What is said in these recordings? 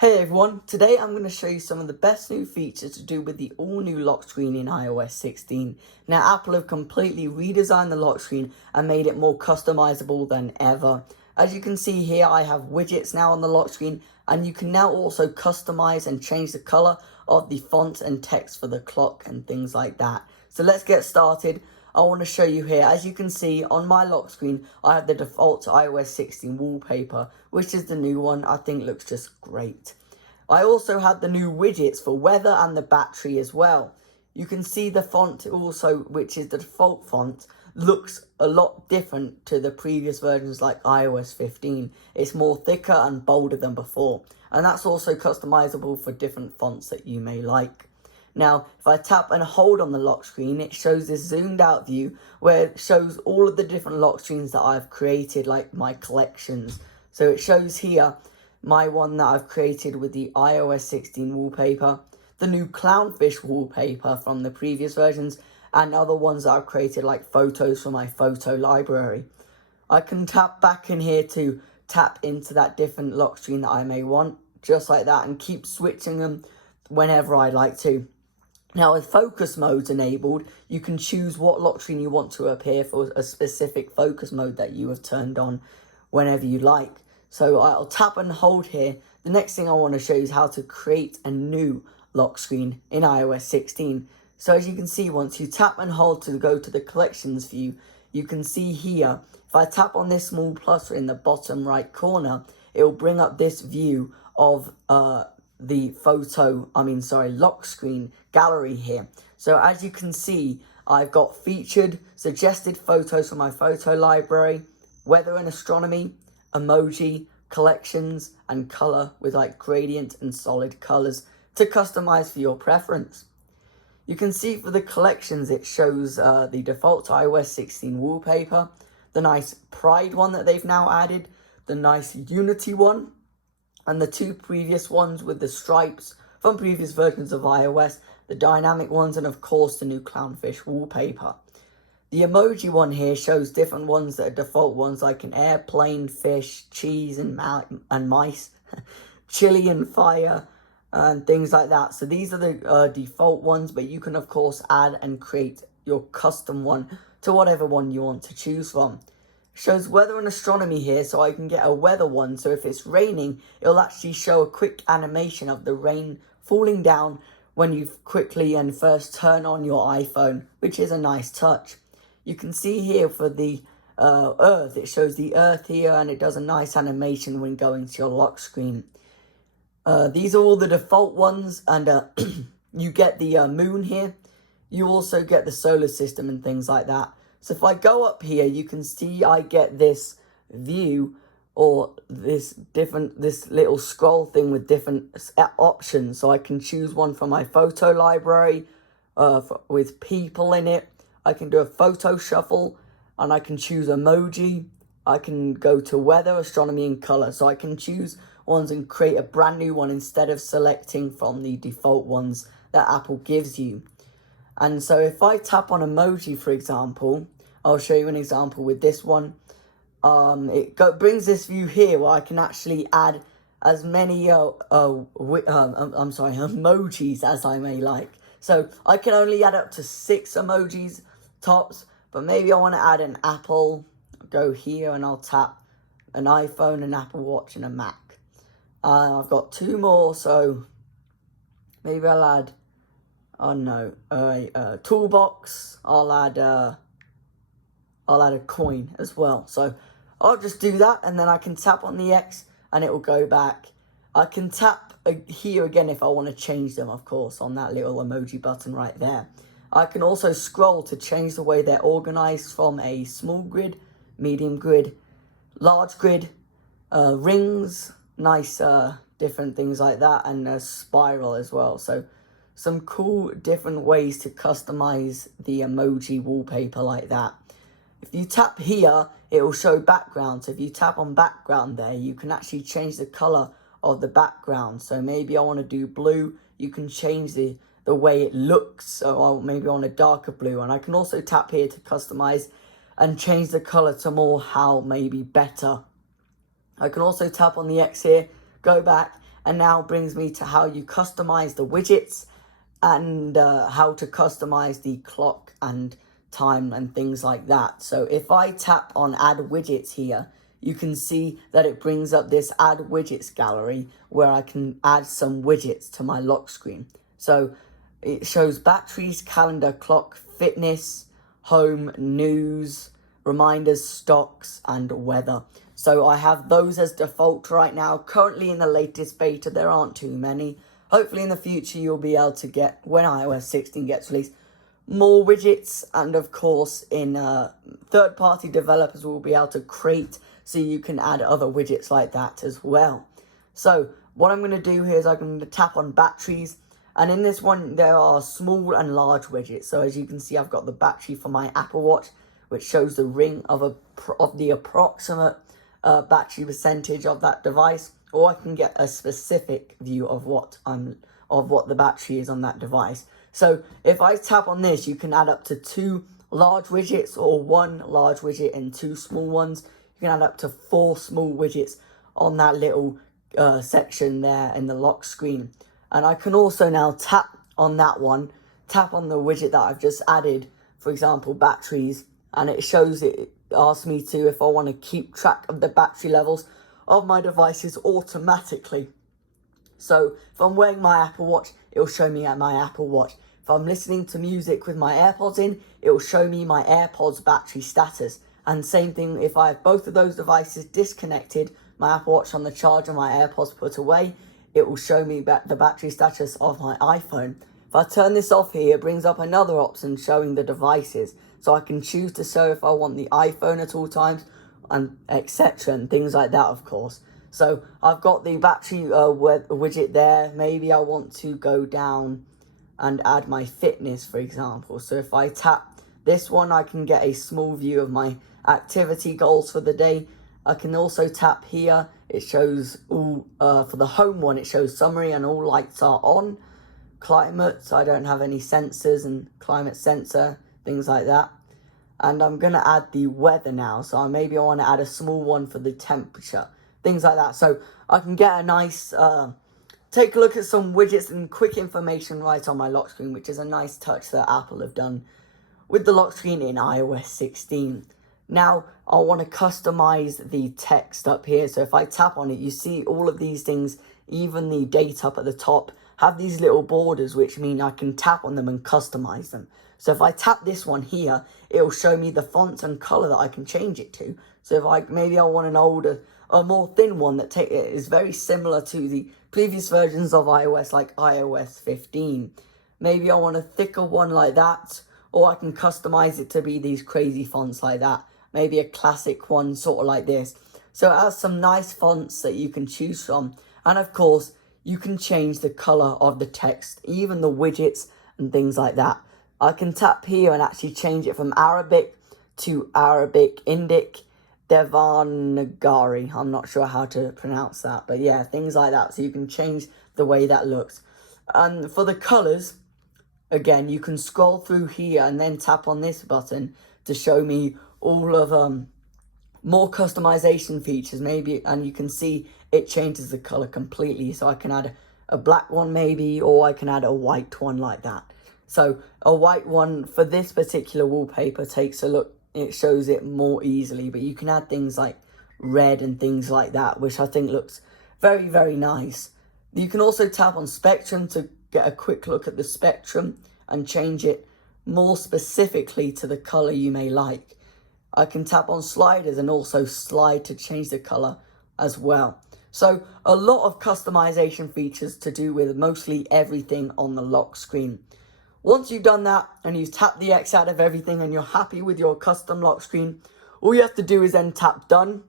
Hey everyone, today I'm going to show you some of the best new features to do with the all new lock screen in iOS 16. Now Apple have completely redesigned the lock screen and made it more customizable than ever. As you can see here, I have widgets now on the lock screen, and you can now also customize and change the color of the font and text for the clock and things like that. So let's get started. I want to show you here, as you can see on my lock screen, I have the default iOS 16 wallpaper, which is the new one. I think looks just great. I also have the new widgets for weather and the battery as well. You can see the font also, which is the default font, looks a lot different to the previous versions like iOS 15. It's more thicker and bolder than before. And that's also customizable for different fonts that you may like. Now, if I tap and hold on the lock screen, it shows this zoomed out view where it shows all of the different lock screens that I've created, like my collections. So it shows here my one that I've created with the iOS 16 wallpaper, the new clownfish wallpaper from the previous versions, and other ones that I've created like photos from my photo library. I can tap back in here to tap into that different lock screen that I may want, just like that, and keep switching them whenever I like to. Now, with focus modes enabled, you can choose what lock screen you want to appear for a specific focus mode that you have turned on whenever you like. So I'll tap and hold here. The next thing I want to show you is how to create a new lock screen in iOS 16. So as you can see, once you tap and hold to go to the collections view, you can see here, if I tap on this small plus in the bottom right corner, it will bring up this view of the lock screen gallery here. So as you can see, I've got featured suggested photos from my photo library, weather and astronomy, emoji, collections, and color with like gradient and solid colors to customize for your preference. You can see for the collections, it shows the default iOS 16 wallpaper, the nice Pride one that they've now added, the nice Unity one, and the two previous ones with the stripes from previous versions of iOS, the dynamic ones, and of course the new clownfish wallpaper. The emoji one here shows different ones that are default ones like an airplane, fish, cheese, and mice, chili and fire, and things like that. So these are the default ones, but you can of course add and create your custom one to whatever one you want to choose from. Shows weather and astronomy here, so I can get a weather one. So if it's raining, it'll actually show a quick animation of the rain falling down when you quickly and first turn on your iPhone, which is a nice touch. You can see here for the Earth, it shows the Earth here, and it does a nice animation when going to your lock screen. These are all the default ones, and you get the moon here. You also get the solar system and things like that. So if I go up here, you can see I get this view, or this little scroll thing with different options. So I can choose one from my photo library with people in it. I can do a photo shuffle, and I can choose emoji. I can go to weather, astronomy, and color. So I can choose ones and create a brand new one instead of selecting from the default ones that Apple gives you. And so if I tap on emoji, for example, I'll show you an example with this one. Brings this view here where I can actually add as many emojis as I may like. So I can only add up to 6 emojis tops, but maybe I want to add an apple. I'll go here and I'll tap an iPhone, an Apple Watch, and a Mac. I've got 2 more, so maybe I'll add, a toolbox. I'll add a coin as well. So I'll just do that, and then I can tap on the X and it will go back. I can tap here again if I want to change them, of course, on that little emoji button right there. I can also scroll to change the way they're organized from a small grid, medium grid, large grid, rings, nice different things like that, and a spiral as well. So some cool different ways to customize the emoji wallpaper like that. If you tap here, it will show background. So if you tap on background there, you can actually change the color of the background. So maybe I want to do blue. You can change the way it looks. So maybe I want a darker blue. And I can also tap here to customize and change the color to more how maybe better. I can also tap on the X here, go back, and now brings me to how you customize the widgets and how to customize the clock and time and things like that. So if I tap on add widgets here, you can see that it brings up this add widgets gallery where I can add some widgets to my lock screen. So it shows batteries, calendar, clock, fitness, home, news, reminders, stocks, and weather. So I have those as default right now. Currently in the latest beta, there aren't too many. Hopefully in the future you'll be able to get, when iOS 16 gets released, more widgets. And of course in third-party developers will be able to create so you can add other widgets like that as well. So what I'm going to do here is I'm going to tap on batteries. And in this one, there are small and large widgets. So as you can see, I've got the battery for my Apple Watch, which shows the ring of the approximate battery percentage of that device. Or I can get a specific view of what the battery is on that device. So if I tap on this, you can add up to 2 large widgets or 1 large widget and 2 small ones. You can add up to 4 small widgets on that little section there in the lock screen. And I can also now tap on that one, tap on the widget that I've just added, for example, batteries, and it shows it asks me to, if I want to keep track of the battery levels of my devices automatically. So if I'm wearing my Apple Watch, it'll show me at my Apple Watch. If I'm listening to music with my AirPods in, it will show me my AirPods battery status. And same thing if I have both of those devices disconnected, my Apple Watch on the charger, my AirPods put away, it will show me the battery status of my iPhone. If I turn this off here, it brings up another option showing the devices. So I can choose to show if I want the iPhone at all times, and etc. and things like that, of course. So I've got the battery widget there. Maybe I want to go down and add my fitness, for example. So if I tap this one, I can get a small view of my activity goals for the day. I can also tap here. It shows all, for the home one, it shows summary and all lights are on. Climate, so I don't have any sensors and climate sensor, things like that. And I'm going to add the weather now. So maybe I want to add a small one for the temperature, things like that. So I can get a nice, take a look at some widgets and quick information right on my lock screen, which is a nice touch that Apple have done with the lock screen in iOS 16. Now, I want to customize the text up here. So if I tap on it, you see all of these things, even the date up at the top, have these little borders, which mean I can tap on them and customize them. So if I tap this one here, it will show me the font and color that I can change it to. So if maybe I want an older, a more thin one that is very similar to the previous versions of iOS, like iOS 15. Maybe I want a thicker one like that, or I can customize it to be these crazy fonts like that. Maybe a classic one sort of like this. So it has some nice fonts that you can choose from. And of course, you can change the color of the text, even the widgets and things like that. I can tap here and actually change it from Arabic to Arabic Indic Devanagari. I'm not sure how to pronounce that, but yeah, things like that. So you can change the way that looks. And for the colors, again, you can scroll through here and then tap on this button to show me all of more customization features, maybe, and you can see it changes the color completely. So I can add a black one maybe, or I can add a white one like that. So a white one for this particular wallpaper takes a look, it shows it more easily, but you can add things like red and things like that, which I think looks very, very nice. You can also tap on spectrum to get a quick look at the spectrum and change it more specifically to the color you may like. I can tap on sliders and also slide to change the color as well. So a lot of customization features to do with mostly everything on the lock screen. Once you've done that and you've tapped the X out of everything and you're happy with your custom lock screen, all you have to do is then tap done,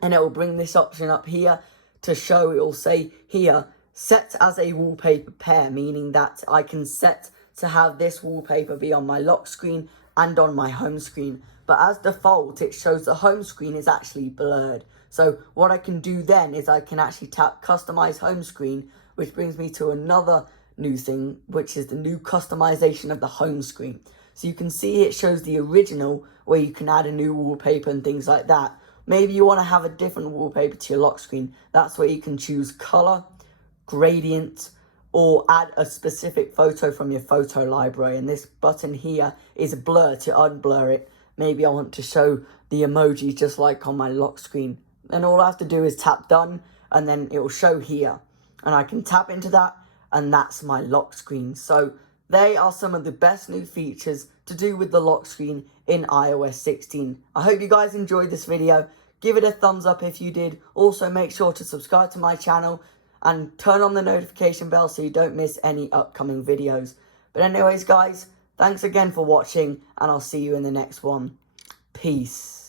and it will bring this option up here to show. It will say here, set as a wallpaper pair, meaning that I can set to have this wallpaper be on my lock screen and on my home screen. But as default, it shows the home screen is actually blurred. So what I can do then is I can actually tap customize home screen, which brings me to another new thing, which is the new customization of the home screen. So you can see it shows the original where you can add a new wallpaper and things like that. Maybe you want to have a different wallpaper to your lock screen. That's where you can choose color, gradient, or add a specific photo from your photo library. And this button here is blur to unblur it. Maybe I want to show the emojis just like on my lock screen. Then all I have to do is tap done, and then it will show here. And I can tap into that, and that's my lock screen. So they are some of the best new features to do with the lock screen in iOS 16. I hope you guys enjoyed this video. Give it a thumbs up if you did. Also, make sure to subscribe to my channel and turn on the notification bell so you don't miss any upcoming videos. But anyways, guys, thanks again for watching, and I'll see you in the next one. Peace.